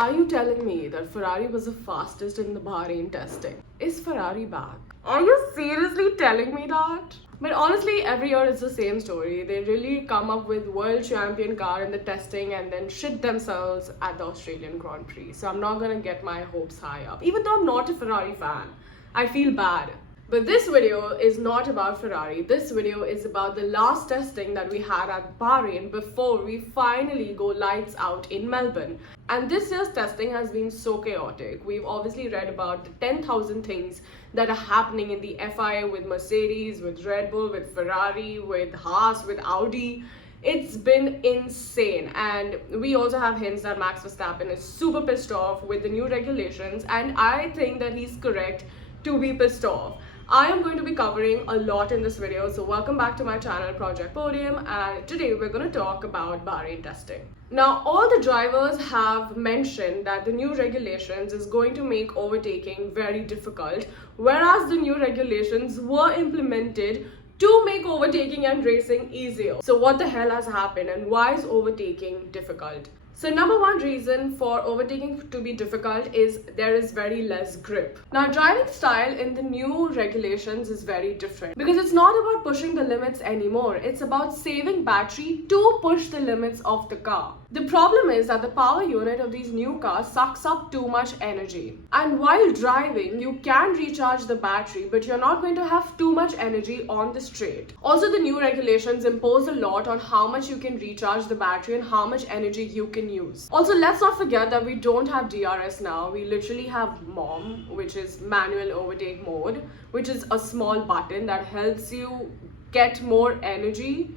Are you telling me that Ferrari was the fastest in the Bahrain testing? Is Ferrari back? Are you seriously telling me that? But honestly, every year it's the same story. They really come up with world champion car in the testing and then shit themselves at the Australian Grand Prix. So I'm not gonna get my hopes high up. Even though I'm not a Ferrari fan, I feel bad. But this video is not about Ferrari. This video is about the last testing that we had at Bahrain before we finally go lights out in Melbourne. And this year's testing has been so chaotic. We've obviously read about the 10,000 things that are happening in the FIA with Mercedes, with Red Bull, with Ferrari, with Haas, with Audi. It's been insane, and we also have hints that Max Verstappen is super pissed off with the new regulations, and I think that he's correct to be pissed off. I am going to be covering a lot in this video, so welcome back to my channel Project Podium, and today we're going to talk about Bahrain testing. Now, all the drivers have mentioned that the new regulations is going to make overtaking very difficult, whereas the new regulations were implemented to make overtaking and racing easier. So what the hell has happened and why is overtaking difficult? So number one reason for overtaking to be difficult is there is very less grip. Now, driving style in the new regulations is very different because it's not about pushing the limits anymore. It's about saving battery to push the limits of the car. The problem is that the power unit of these new cars sucks up too much energy. And while driving, you can recharge the battery, but you're not going to have too much energy on the straight. Also, the new regulations impose a lot on how much you can recharge the battery and how much energy you can use. Also, let's not forget that we don't have DRS now. We literally have MOM, which is manual overtake mode, which is a small button that helps you get more energy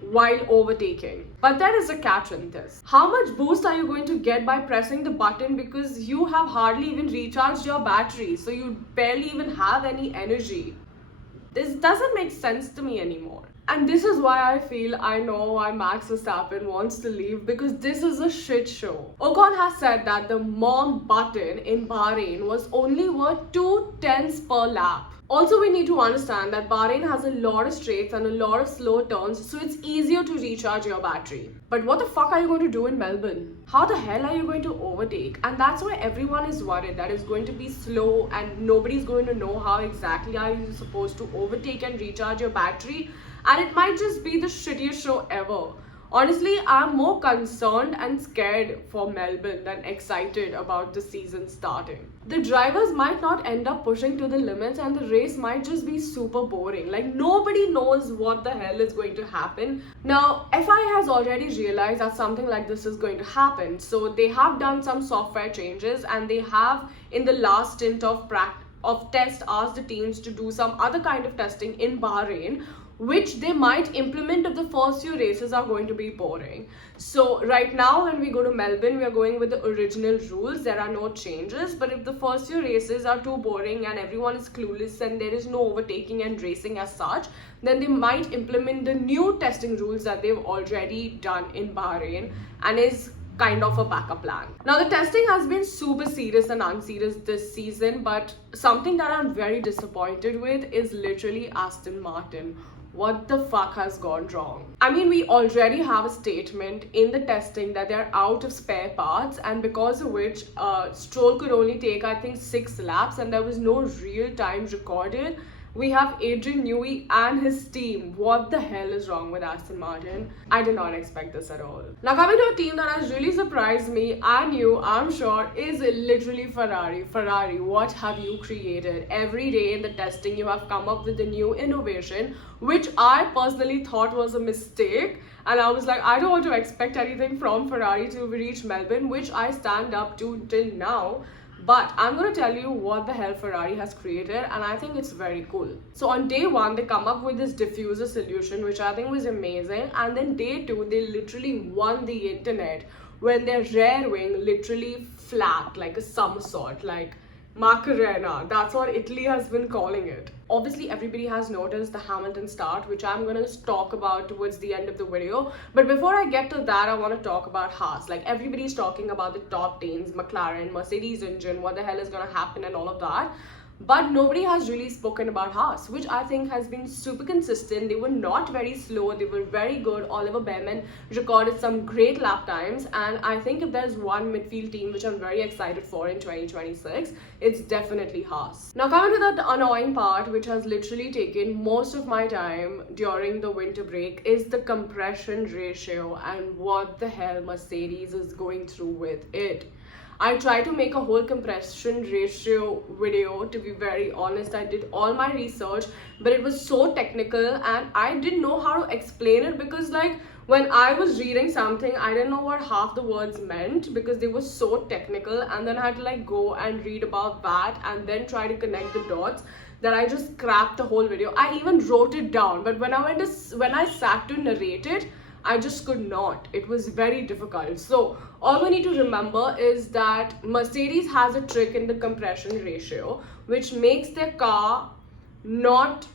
while overtaking. But there is a catch in this. How much boost are you going to get by pressing the button because you have hardly even recharged your battery, so you barely even have any energy? This doesn't make sense to me anymore. And this is why I feel I know why Max Verstappen wants to leave, because this is a shit show. Ocon has said that the MOM button in Bahrain was only worth 2/10 per lap. Also, we need to understand that Bahrain has a lot of straights and a lot of slow turns, so it's easier to recharge your battery. But what the fuck are you going to do in Melbourne? How the hell are you going to overtake? And that's why everyone is worried that it's going to be slow and nobody's going to know how exactly are you supposed to overtake and recharge your battery. And it might just be the shittiest show ever. Honestly, I'm more concerned and scared for Melbourne than excited about the season starting. The drivers might not end up pushing to the limits and the race might just be super boring. Like, nobody knows what the hell is going to happen. Now, FIA has already realized that something like this is going to happen. So they have done some software changes, and they have, in the last stint of test, asked the teams to do some other kind of testing in Bahrain, which they might implement if the first few races are going to be boring. So right now when we go to Melbourne, we are going with the original rules. There are no changes. But if the first few races are too boring and everyone is clueless and there is no overtaking and racing as such, then they might implement the new testing rules that they've already done in Bahrain and is kind of a backup plan. Now, the testing has been super serious and unserious this season, but something that I'm very disappointed with is literally Aston Martin. What the fuck has gone wrong? I mean, we already have a statement in the testing that they're out of spare parts, and because of which Stroll could only take, I think, 6 laps and there was no real time recorded. We have Adrian Newey and his team. What the hell is wrong with Aston Martin? I did not expect this at all. Now, coming to a team that has really surprised me and you, I'm sure, is literally Ferrari. Ferrari, what have you created? Every day in the testing, you have come up with a new innovation, which I personally thought was a mistake. And I was like, I don't want to expect anything from Ferrari to reach Melbourne, which I stand up to till now. But I'm going to tell you what the hell Ferrari has created, and I think it's very cool. So on day one, they come up with this diffuser solution, which I think was amazing. And then day two, they literally won the internet when their rear wing literally flapped like a somersault, like Macarena. That's what Italy has been calling it. Obviously, everybody has noticed the Hamilton start, which I'm going to talk about towards the end of the video. But before I get to that, I want to talk about Haas. Like, everybody's talking about the top teams, McLaren, Mercedes engine, what the hell is going to happen and all of that. But nobody has really spoken about Haas, which I think has been super consistent. They were not very slow, they were very good. Oliver Behrman recorded some great lap times, and I think if there's one midfield team which I'm very excited for in 2026, it's definitely Haas. Now, coming to that annoying part, which has literally taken most of my time during the winter break, is the compression ratio and what the hell Mercedes is going through with it. I tried to make a whole compression ratio video. To be very honest, I did all my research, but it was so technical and I didn't know how to explain it, because like when I was reading something, I didn't know what half the words meant because they were so technical, and then I had to like go and read about that and then try to connect the dots, that I just scrapped the whole video. I even wrote it down, but when I sat to narrate it, I just could not. It was very difficult. So all we need to remember is that Mercedes has a trick in the compression ratio which makes their car not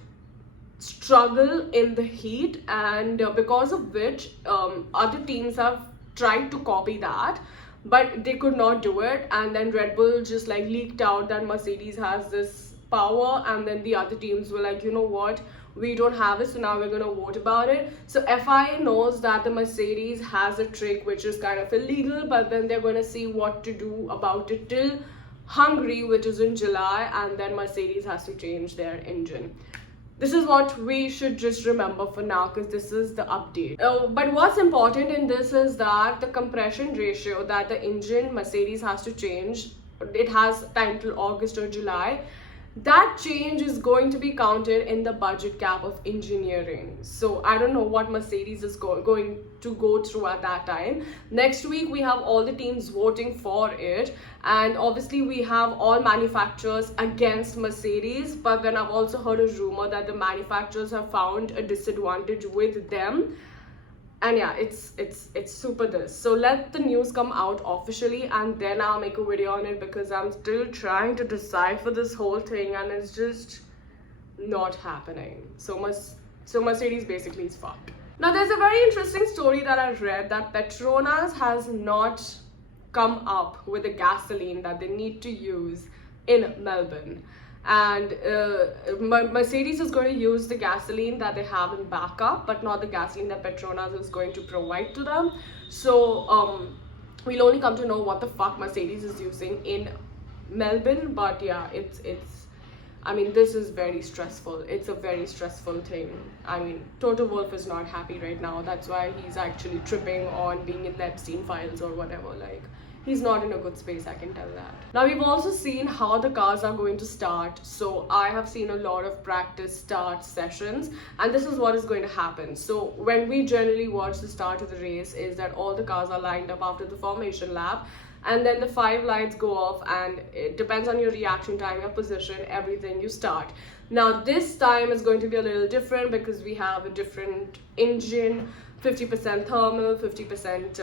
struggle in the heat, and because of which other teams have tried to copy that, but they could not do it. And then Red Bull just like leaked out that Mercedes has this power, and then the other teams were like, you know what, we don't have it, so now we're going to vote about it. So FIA knows that the Mercedes has a trick which is kind of illegal, but then they're going to see what to do about it till Hungary, which is in July, and then Mercedes has to change their engine. This is what we should just remember for now, because this is the update. But what's important in this is that the compression ratio that the engine Mercedes has to change, it has time till August or July. That change is going to be counted in the budget cap of engineering. So I don't know what Mercedes is going to go through at that time. Next week we have all the teams voting for it, and obviously we have all manufacturers against Mercedes, but then I've also heard a rumor that the manufacturers have found a disadvantage with them. And yeah, it's super this. So let the news come out officially and then I'll make a video on it, because I'm still trying to decipher this whole thing and it's just not happening. So Mercedes basically is fucked. Now there's a very interesting story that I read, that Petronas has not come up with the gasoline that they need to use in Melbourne. And Mercedes is going to use the gasoline that they have in backup, but not the gasoline that Petronas is going to provide to them. So we'll only come to know what the fuck Mercedes is using in Melbourne. But yeah, I mean, this is very stressful. It's a very stressful thing. I mean, Toto Wolff is not happy right now. That's why he's actually tripping on being in the Epstein files or whatever. Like, he's not in a good space, I can tell that. Now, we've also seen how the cars are going to start. So I have seen a lot of practice start sessions, and this is what is going to happen. So when we generally watch the start of the race, is that all the cars are lined up after the formation lap, and then the 5 lights go off, and it depends on your reaction time, your position, everything, you start. Now this time is going to be a little different because we have a different engine, 50% thermal, 50%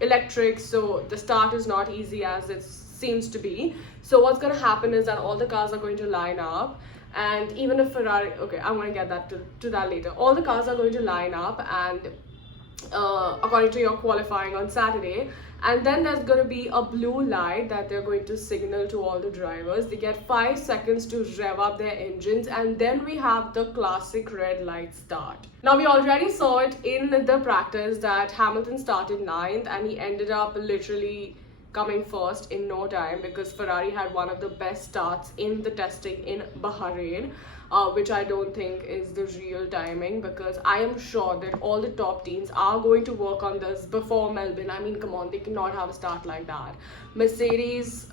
electric, so the start is not easy as it seems to be. So what's going to happen is that all the cars are going to line up, and even if Ferrari, okay, I'm going to get that to that later. All the cars are going to line up, and according to your qualifying on Saturday, and then there's going to be a blue light that they're going to signal to all the drivers. They get 5 seconds to rev up their engines, and then we have the classic red light start. Now we already saw it in the practice that Hamilton started 9th and he ended up literally coming first in no time, because Ferrari had one of the best starts in the testing in Bahrain. Which I don't think is the real timing, because I am sure that all the top teams are going to work on this before Melbourne. I mean, come on, they cannot have a start like that. Mercedes,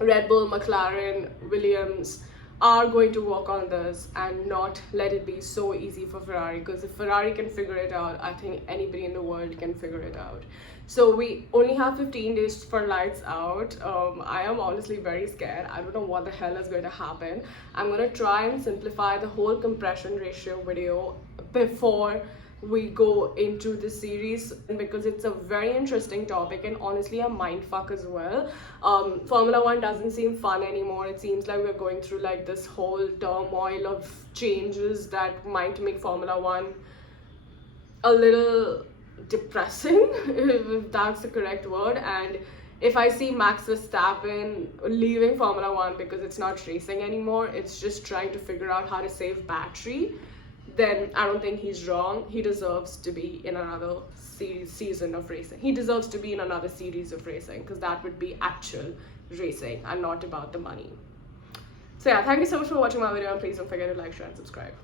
Red Bull, McLaren, Williams are going to work on this and not let it be so easy for Ferrari, because if Ferrari can figure it out, I think anybody in the world can figure it out. So we only have 15 days for lights out. I am honestly very scared. I don't know what the hell is going to happen. I'm going to try and simplify the whole compression ratio video before we go into the series, because it's a very interesting topic and honestly a mindfuck as well. Formula 1 doesn't seem fun anymore. It seems like we're going through like this whole turmoil of changes that might make Formula 1 a little depressing, if that's the correct word. And If I see Max Verstappen leaving Formula One because it's not racing anymore, it's just trying to figure out how to save battery, then I don't think he's wrong. He deserves to be in another season of racing. He deserves to be in another series of racing, because that would be actual racing and not about the money. So yeah, thank you so much for watching my video, and please don't forget to like, share, and subscribe.